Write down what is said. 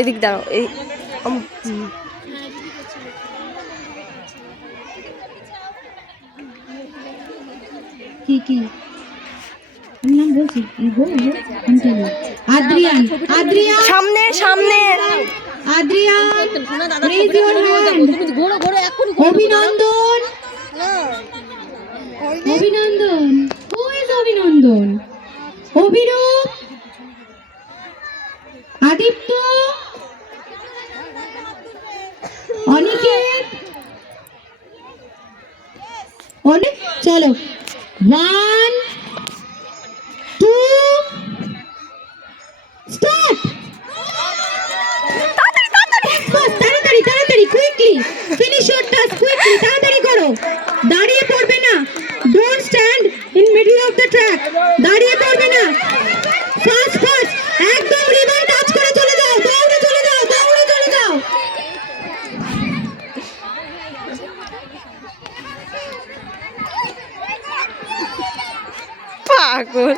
এদিক দাঁড়াও, এই কি নাম বলছি আদ্রিয়ান সামনে সামনে আদ্রিয়ান রেজ ইওর হ্যান্ড অভিনন্দন অভিনন্দন হু ইজ অভিনন্দন অভিরূপ আদিত্য অনিকেত অনেক চলো 1 2 স্টার্ট তাড়াতাড়ি তাড়াতাড়ি quickly finish your task quickly তাড়াতাড়ি করো দাঁড়িয়ে পড়বে না don't stand in middle of the track দাঁড়িয়ে পড়বে না ফাস্ট ফাস্ট একদম রিবন টাচ করে চলে যাও দৌড়ে চলে যাও দৌড়ে চলে যাও পাগল।